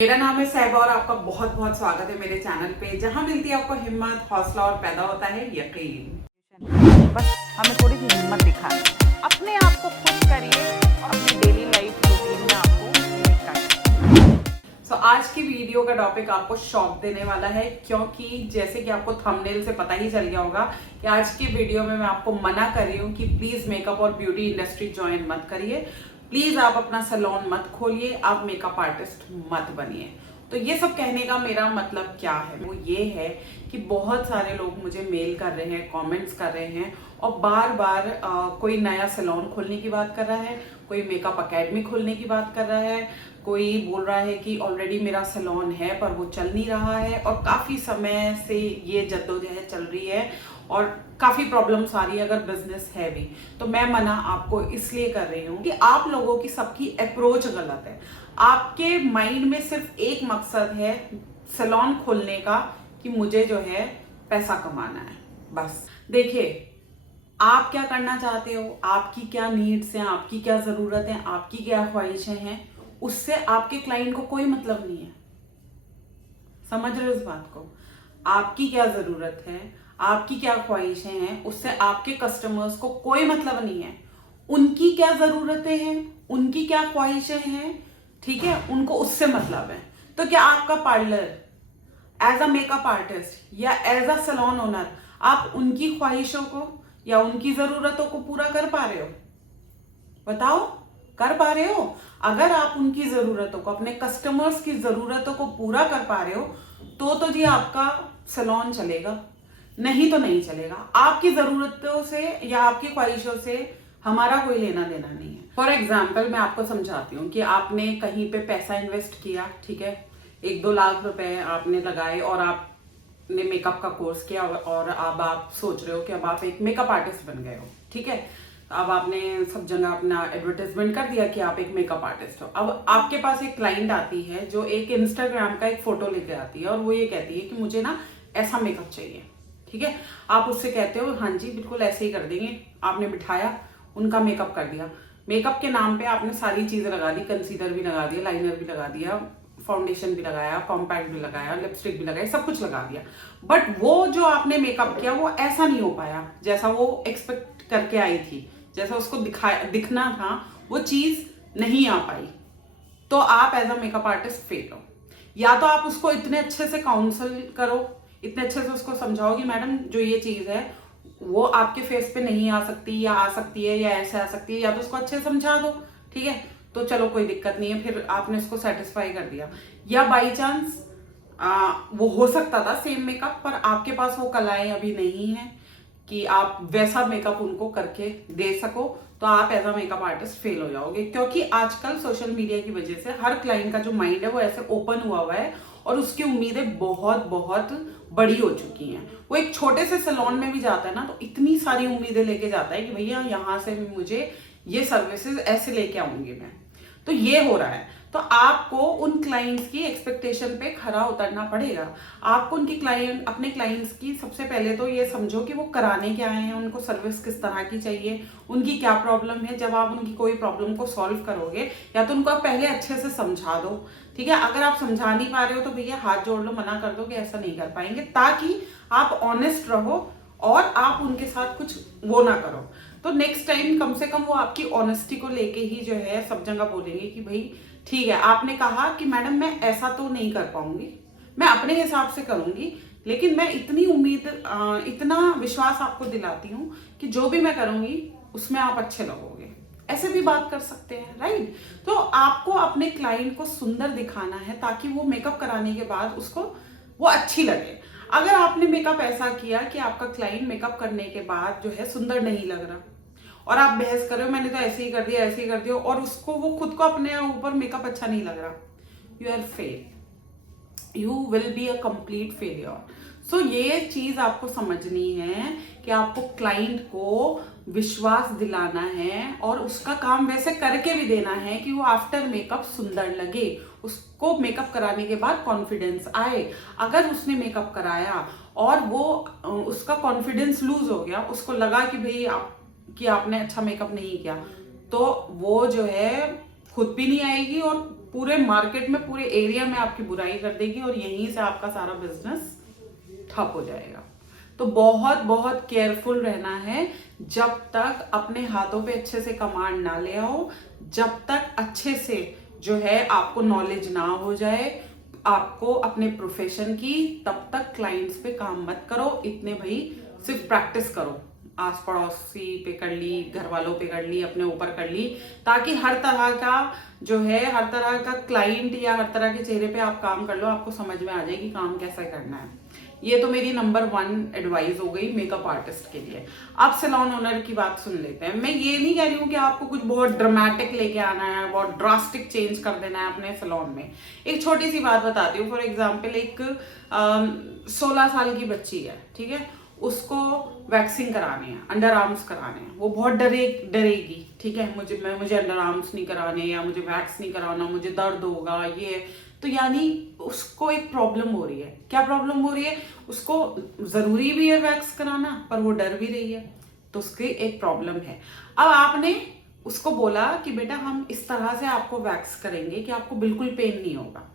मेरा नाम है साहिबा और आपका बहुत बहुत स्वागत है मेरे चैनल पे, जहां मिलती है आपको हिम्मत, हौसला और पैदा होता है यकीन। बस हमें थोड़ी सी हिम्मत दिखानी है। अपने आप को खुश करिए और अपनी डेली लाइफ रूटीन में आपको लेकर आज की वीडियो का टॉपिक आपको शॉक देने वाला है, क्योंकि जैसे कि आपको थंबनेल से पता ही चल गया होगा कि आज की वीडियो में मैं आपको मना कर रही हूँ कि प्लीज मेकअप और ब्यूटी इंडस्ट्री ज्वाइन मत करिए। प्लीज आप अपना सैलून मत खोलिए, आप मेकअप आर्टिस्ट मत बनिए। तो ये सब कहने का मेरा मतलब क्या है, वो ये है कि बहुत सारे लोग मुझे मेल कर रहे हैं, कमेंट्स कर रहे हैं और बार बार कोई नया सैलून खोलने की बात कर रहा है, कोई मेकअप एकेडमी खोलने की बात कर रहा है, कोई बोल रहा है कि ऑलरेडी मेरा सैलून है पर वो चल नहीं रहा है और काफी समय से ये जद्दोजहद चल रही है और काफी प्रॉब्लम्स आ रही है अगर बिजनेस है भी। तो मैं मना आपको इसलिए कर रही हूँ कि आप लोगों की सबकी अप्रोच गलत है। आपके माइंड में सिर्फ एक मकसद है सैलून खोलने का कि मुझे जो है पैसा कमाना है, बस। देखिए, आप क्या करना चाहते हो, आपकी क्या नीड्स हैं, आपकी क्या जरूरत है, आपकी क्या ख्वाहिशें हैं, उससे आपके क्लाइंट को कोई मतलब नहीं है। समझ रहे हो इस बात को? आपकी क्या जरूरत है, आपकी क्या ख्वाहिशें हैं, उससे आपके कस्टमर्स को कोई मतलब नहीं है। उनकी क्या जरूरतें हैं, उनकी क्या ख्वाहिशें हैं, ठीक है, उनको उससे मतलब है। तो क्या आपका parlour as a makeup artist या एज अ सैलून ओनर आप उनकी ख्वाहिशों को या उनकी जरूरतों को पूरा कर पा रहे हो? बताओ, कर पा रहे हो? अगर आप उनकी जरूरतों को, अपने कस्टमर्स की जरूरतों को पूरा कर पा रहे हो तो जी आपका सैलून चलेगा, नहीं तो नहीं चलेगा। आपकी जरूरतों से या आपकी ख्वाहिशों से हमारा कोई लेना देना नहीं है। फॉर एग्जाम्पल मैं आपको समझाती हूँ कि आपने कहीं पे पैसा इन्वेस्ट किया, ठीक है, 1-2 लाख रुपए आपने लगाए और आपने मेकअप का कोर्स किया और अब आप सोच रहे हो कि अब आप एक मेकअप आर्टिस्ट बन गए हो, ठीक है। अब आपने सब जगह अपना एडवर्टाइजमेंट कर दिया कि आप एक मेकअप आर्टिस्ट हो। अब आपके पास एक क्लाइंट आती है जो एक इंस्टाग्राम का एक फोटो लेके आती है और वो ये कहती है कि मुझे ना ऐसा मेकअप चाहिए, ठीक है। आप उससे कहते हो हाँ जी बिल्कुल ऐसे ही कर देंगे। आपने बिठाया, उनका मेकअप कर दिया। मेकअप के नाम पे आपने सारी चीजें लगा दी, कंसीलर भी लगा दिया, लाइनर भी लगा दिया, फाउंडेशन भी लगाया, कॉम्पैक्ट भी लगाया, लिपस्टिक भी लगाया, सब कुछ लगा दिया। बट वो जो आपने मेकअप किया वो ऐसा नहीं हो पाया जैसा वो एक्सपेक्ट करके आई थी, जैसा उसको दिखना था, वो चीज नहीं आ पाई। तो आप as a makeup artist fail हो। या तो आप उसको इतने अच्छे से काउंसल करो, इतने अच्छे से उसको समझाओ कि मैडम जो ये चीज है वो आपके फेस पे नहीं आ सकती या आ सकती है या ऐसे आ सकती है, या तो उसको अच्छे से समझा दो, ठीक है, तो चलो कोई दिक्कत नहीं है, फिर आपने उसको सेटिस्फाई कर दिया। या बाई चांस वो हो सकता था सेम मेकअप, पर आपके पास वो कलाएं अभी नहीं है कि आप वैसा मेकअप उनको करके दे सको, तो आप as a makeup artist fail हो जाओगे। क्योंकि आजकल सोशल मीडिया की वजह से हर क्लाइंट का जो माइंड है वो ऐसे ओपन हुआ है और उसकी उम्मीदें बहुत बहुत बड़ी हो चुकी हैं। वो एक छोटे से सैलून में भी जाता है ना तो इतनी सारी उम्मीदें लेके जाता है कि भैया यहाँ से मुझे ये सर्विसेज ऐसे लेके आऊंगी मैं। तो ये हो रहा है। तो आपको उन क्लाइंट्स की एक्सपेक्टेशन पे खरा उतरना पड़ेगा। आपको उनकी अपने क्लाइंट्स की सबसे पहले तो ये समझो कि वो कराने क्या आए हैं, उनको सर्विस किस तरह की चाहिए, उनकी क्या प्रॉब्लम है। जब आप उनकी कोई प्रॉब्लम को सॉल्व करोगे या तो उनको आप पहले अच्छे से समझा दो, ठीक है। अगर आप समझा नहीं पा रहे हो तो भैया हाथ जोड़ लो, मना कर दो कि ऐसा नहीं कर पाएंगे, ताकि आप ऑनेस्ट रहो और आप उनके साथ कुछ वो ना करो। तो नेक्स्ट टाइम कम से कम वो आपकी ऑनेस्टी को लेके ही जो है सब जगह बोलेंगे कि भाई ठीक है, आपने कहा कि मैडम मैं ऐसा तो नहीं कर पाऊंगी, मैं अपने हिसाब से करूंगी, लेकिन मैं इतनी उम्मीद इतना विश्वास आपको दिलाती हूँ कि जो भी मैं करूंगी उसमें आप अच्छे लगोगे। ऐसे भी बात कर सकते हैं, राइट। तो आपको अपने क्लाइंट को सुंदर दिखाना है ताकि वो मेकअप कराने के बाद उसको वो अच्छी लगे। अगर आपने मेकअप ऐसा किया कि आपका क्लाइंट मेकअप करने के बाद जो है सुंदर नहीं लग रहा और आप बहस कर रहे हो मैंने तो ऐसे ही कर दिया, ऐसे ही कर दिया, और उसको वो खुद को अपने ऊपर मेकअप अच्छा नहीं लग रहा, you are fail, you will be a complete failure. So ये चीज आपको समझनी है कि आपको क्लाइंट को विश्वास दिलाना है और उसका काम वैसे करके भी देना है कि वो आफ्टर मेकअप सुंदर लगे, उसको मेकअप कराने के बाद कॉन्फिडेंस आए। अगर उसने मेकअप कराया और वो उसका कॉन्फिडेंस लूज हो गया, उसको लगा कि भाई कि आपने अच्छा मेकअप नहीं किया, तो वो जो है खुद भी नहीं आएगी और पूरे मार्केट में, पूरे एरिया में आपकी बुराई कर देगी और यहीं से आपका सारा बिजनेस ठप हो जाएगा। तो बहुत बहुत केयरफुल रहना है। जब तक अपने हाथों पे अच्छे से कमांड ना ले आओ, जब तक अच्छे से जो है आपको नॉलेज ना हो जाए आपको अपने प्रोफेशन की, तब तक क्लाइंट्स पे काम मत करो। इतने भाई सिर्फ प्रैक्टिस करो, आस पड़ोसी पे कर ली, घर वालों पे कर ली, अपने ऊपर कर ली, ताकि हर तरह का जो है, हर तरह का क्लाइंट या हर तरह के चेहरे पे आप काम कर लो, आपको समझ में आ जाए कि काम कैसे करना है। ये तो मेरी नंबर 1 एडवाइस हो गई मेकअप आर्टिस्ट के लिए। अब सैलून ओनर की बात सुन लेते हैं। मैं ये नहीं कह रही हूँ कि आपको कुछ बहुत ड्रामेटिक लेके आना है, बहुत ड्रास्टिक चेंज कर देना है अपने सैलून में। एक छोटी सी बात बताती हूँ। फॉर एग्जाम्पल, एक 16 साल की बच्ची है, ठीक है, उसको वैक्सिंग करानी है, अंडर आर्म्स कराने हैं। वो बहुत डरेगी, ठीक है, मुझे अंडर आर्म्स नहीं कराने, या मुझे वैक्स नहीं कराना, मुझे दर्द होगा, ये। तो यानी उसको एक प्रॉब्लम हो रही है। क्या प्रॉब्लम हो रही है? उसको जरूरी भी है वैक्स कराना, पर वो डर भी रही है, तो उसकी एक प्रॉब्लम है। अब आपने उसको बोला कि बेटा हम इस तरह से आपको वैक्स करेंगे कि आपको बिल्कुल पेन नहीं होगा,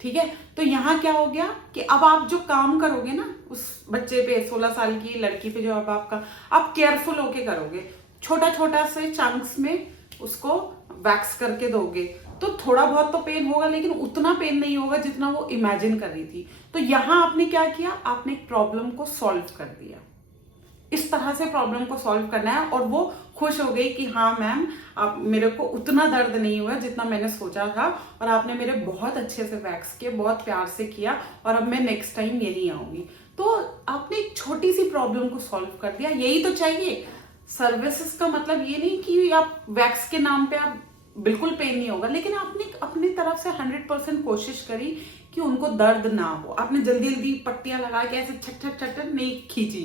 ठीक है। तो यहाँ क्या हो गया कि अब आप जो काम करोगे ना उस बच्चे पे, 16 साल की लड़की पे, जो अब आप केयरफुल होके करोगे, छोटा छोटा से चंक्स में उसको वैक्स करके दोगे, तो थोड़ा बहुत तो पेन होगा, लेकिन उतना पेन नहीं होगा जितना वो इमेजिन कर रही थी। तो यहाँ आपने क्या किया? आपने एक प्रॉब्लम को सॉल्व कर दिया। इस तरह से प्रॉब्लम को सॉल्व करना है। और वो खुश हो गई कि हाँ मैम, आप मेरे को उतना दर्द नहीं हुआ जितना मैंने सोचा था, और आपने मेरे बहुत अच्छे से वैक्स किए, बहुत प्यार से किया, और अब मैं नेक्स्ट टाइम यहीं आऊंगी। तो आपने एक छोटी सी प्रॉब्लम को सॉल्व कर दिया। यही तो चाहिए। सर्विसेज का मतलब ये नहीं कि आप वैक्स के नाम पे आप बिल्कुल पेन नहीं होगा, लेकिन आपने अपनी तरफ से 100% कोशिश करी कि उनको दर्द ना हो। आपने जल्दी जल्दी पट्टियां लगा के ऐसे छट छट छट नहीं खींची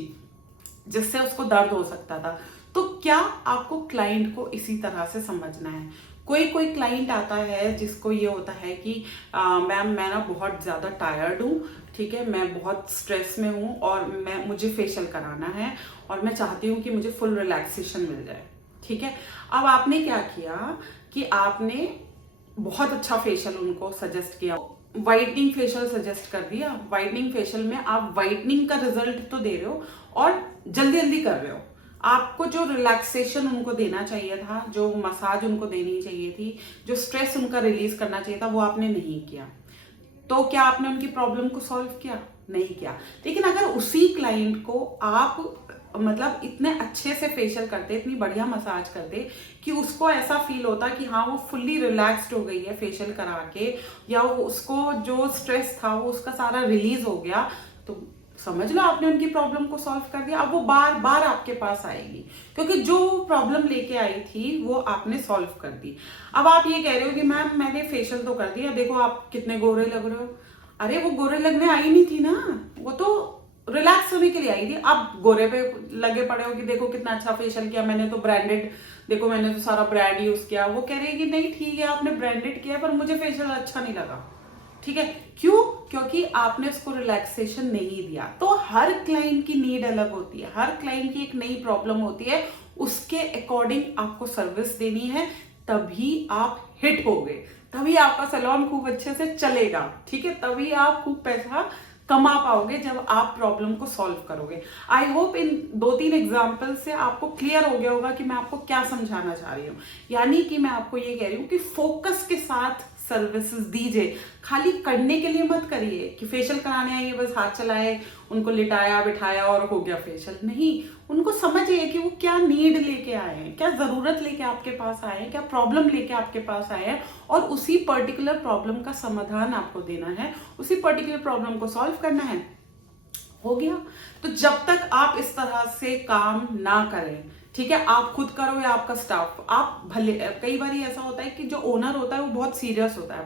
जिससे उसको दर्द हो सकता था। तो क्या आपको क्लाइंट को इसी तरह से समझना है। कोई क्लाइंट आता है जिसको ये होता है कि मैम मैं ना बहुत ज़्यादा टायर्ड हूँ, ठीक है, मैं बहुत स्ट्रेस में हूँ और मुझे फेशियल कराना है और मैं चाहती हूँ कि मुझे फुल रिलैक्सेशन मिल जाए, ठीक है। अब आपने क्या किया कि आपने बहुत अच्छा फेशियल उनको सजेस्ट किया, वाइटनिंग फेशियल सजेस्ट कर दिया। वाइटनिंग फेशियल में आप वाइटनिंग का रिजल्ट तो दे रहे हो और जल्दी जल्दी कर रहे हो। आपको जो रिलैक्सेशन उनको देना चाहिए था, जो मसाज उनको देनी चाहिए थी, जो स्ट्रेस उनका रिलीज करना चाहिए था, वो आपने नहीं किया। तो क्या आपने उनकी प्रॉब्लम को सॉल्व किया? नहीं किया। लेकिन अगर उसी क्लाइंट को आप मतलब इतने अच्छे से फेशियल करते, इतनी बढ़िया मसाज करते कि उसको ऐसा फील होता कि हाँ वो फुल्ली रिलैक्स्ड हो गई है फेशियल करा के, या उसको जो स्ट्रेस था वो उसका सारा रिलीज हो गया, तो समझ लो आपने उनकी प्रॉब्लम को सॉल्व कर दिया। अब वो बार बार आपके पास आएगी, क्योंकि जो प्रॉब्लम लेके आई थी वो आपने सॉल्व कर दी। अब आप ये कह रहे हो कि मैम मैंने फेशियल तो कर दिया, देखो आप कितने गोरे लग रहे हो। अरे वो गोरे लगने आई नहीं थी ना, वो तो रिलैक्स होने के लिए आई थी। आप गोरे पे लगे पड़े हो कि देखो कितना अच्छा फेशियल किया मैंने, तो ब्रांडेड, देखो मैंने तो सारा ब्रांड यूज किया। वो कह रही है कि नहीं ठीक है आपने ब्रांडेड किया, पर मुझे फेशियल अच्छा नहीं लगा, ठीक है। क्यों? क्योंकि आपने उसको रिलैक्सेशन नहीं दिया। तो हर क्लाइंट की नीड अलग होती है, हर क्लाइंट की एक नई प्रॉब्लम होती है, उसके अकॉर्डिंग आपको सर्विस देनी है, तभी आप हिट होगे, तभी आपका सैलून खूब अच्छे से चलेगा, ठीक है, तभी आप खूब पैसा कमा पाओगे जब आप प्रॉब्लम को सॉल्व करोगे। आई होप इन 2-3 एग्जाम्पल से आपको क्लियर हो गया होगा कि मैं आपको क्या समझाना चाह रही हूँ। यानी कि मैं आपको ये कह रही हूँ कि फोकस के साथ सर्विसेज दीजिए। खाली करने के लिए मत करिए कि फेशियल कराने आइए बस हाथ चलाए, उनको लिटाया बिठाया और हो गया फेशियल। नहीं, उनको समझिए कि वो क्या नीड लेके आए हैं, क्या जरूरत लेके आपके पास आए हैं, क्या प्रॉब्लम लेके आपके पास आए हैं, और उसी पर्टिकुलर प्रॉब्लम का समाधान आपको देना है, उसी पर्टिकुलर प्रॉब्लम को सॉल्व करना है। हो गया। तो जब तक आप इस तरह से काम ना करें, ठीक है, आप खुद करो या आपका स्टाफ, आप भले, कई बार ऐसा होता है कि जो ओनर होता है वो बहुत सीरियस होता है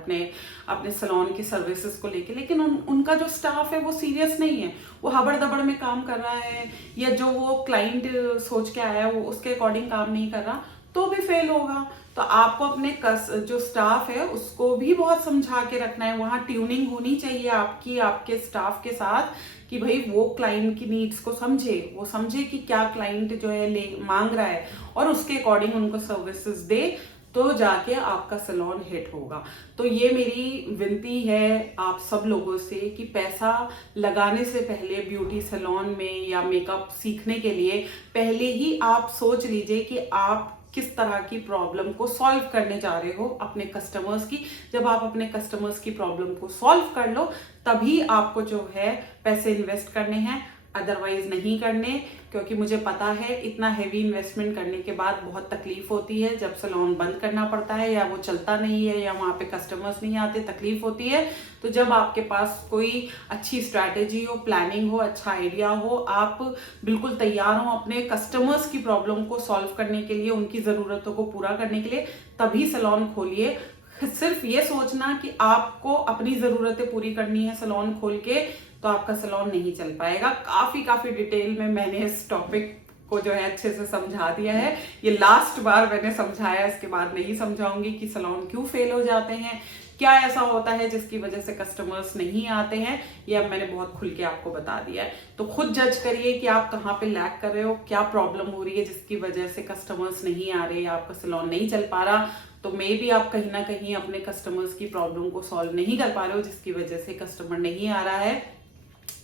अपने सैलून की सर्विसेज को लेके, लेकिन उनका जो स्टाफ है वो सीरियस नहीं है, वो हबड़ दबड़ में काम कर रहा है, या जो वो क्लाइंट सोच के आया है वो उसके अकॉर्डिंग काम नहीं कर रहा, तो भी फेल होगा। तो आपको अपने जो स्टाफ है उसको भी बहुत समझा के रखना है। वहां ट्यूनिंग होनी चाहिए आपके स्टाफ के साथ, कि भाई वो क्लाइंट की नीड्स को समझे, वो समझे कि क्या क्लाइंट जो है मांग रहा है, और उसके अकॉर्डिंग उनको सर्विसेज दे, तो जाके आपका सैलून हिट होगा। तो ये मेरी विनती है आप सब लोगों से कि पैसा लगाने से पहले ब्यूटी सैलून में या मेकअप सीखने के लिए पहले ही आप सोच लीजिए कि आप किस तरह की प्रॉब्लम को सॉल्व करने जा रहे हो अपने कस्टमर्स की। जब आप अपने कस्टमर्स की प्रॉब्लम को सॉल्व कर लो तभी आपको जो है पैसे इन्वेस्ट करने हैं, अदरवाइज नहीं करने। क्योंकि मुझे पता है इतना हैवी इन्वेस्टमेंट करने के बाद बहुत तकलीफ होती है, जब सैलून बंद करना पड़ता है या वो चलता नहीं है या वहाँ पे कस्टमर्स नहीं आते, तकलीफ होती है। तो जब आपके पास कोई अच्छी स्ट्रैटेजी हो, प्लानिंग हो, अच्छा आइडिया हो, आप बिल्कुल तैयार हो अपने कस्टमर्स की प्रॉब्लम को सॉल्व करने के लिए, उनकी ज़रूरतों को पूरा करने के लिए, तभी सैलून खोलिए। सिर्फ ये सोचना कि आपको अपनी ज़रूरतें पूरी करनी है सैलून खोल के, तो आपका सैलून नहीं चल पाएगा। काफ़ी डिटेल में मैंने इस टॉपिक को जो है अच्छे से समझा दिया है। ये लास्ट बार मैंने समझाया, इसके बाद नहीं समझाऊंगी कि सैलून क्यों फेल हो जाते हैं, क्या ऐसा होता है जिसकी वजह से कस्टमर्स नहीं आते हैं। ये अब मैंने बहुत खुल के आपको बता दिया है। तो खुद जज करिए कि आप कहाँ पे लैग कर रहे हो, क्या प्रॉब्लम हो रही है जिसकी वजह से कस्टमर्स नहीं आ रहे, आपका सैलून नहीं चल पा रहा। तो मे बी आप कहीं ना कहीं अपने कस्टमर्स की प्रॉब्लम को सॉल्व नहीं कर पा रहे हो, जिसकी वजह से कस्टमर नहीं आ रहा है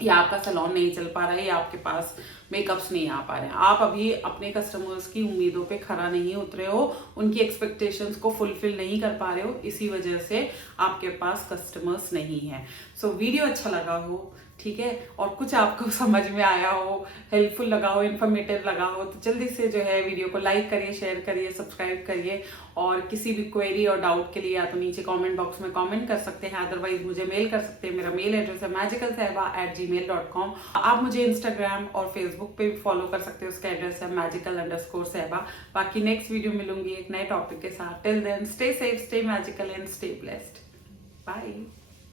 या आपका सैलून नहीं चल पा रहा है या आपके पास मेकअप्स नहीं आ पा रहे हैं। आप अभी अपने कस्टमर्स की उम्मीदों पे खरा नहीं उतरे हो, उनकी एक्सपेक्टेशंस को फुलफिल नहीं कर पा रहे हो, इसी वजह से आपके पास कस्टमर्स नहीं है। सो वीडियो अच्छा लगा हो, ठीक है, और कुछ आपको समझ में आया हो, हेल्पफुल लगा हो, इन्फॉर्मेटिव लगा हो, तो जल्दी से जो है वीडियो को लाइक करिए, शेयर करिए, सब्सक्राइब करिए। और किसी भी क्वेरी और डाउट के लिए या तो नीचे कमेंट बॉक्स में कमेंट कर सकते हैं, अदरवाइज मुझे मेल कर सकते हैं। मेरा मेल एड्रेस है magicalsehba@gmail.com। आप मुझे इंस्टाग्राम और फेसबुक पे भी फॉलो कर सकते हो, उसका एड्रेस है magical_sehba। बाकी नेक्स्ट वीडियो मिलूंगी एक नए टॉपिक के साथ। Till then stay safe, stay magical and stay blessed. Bye.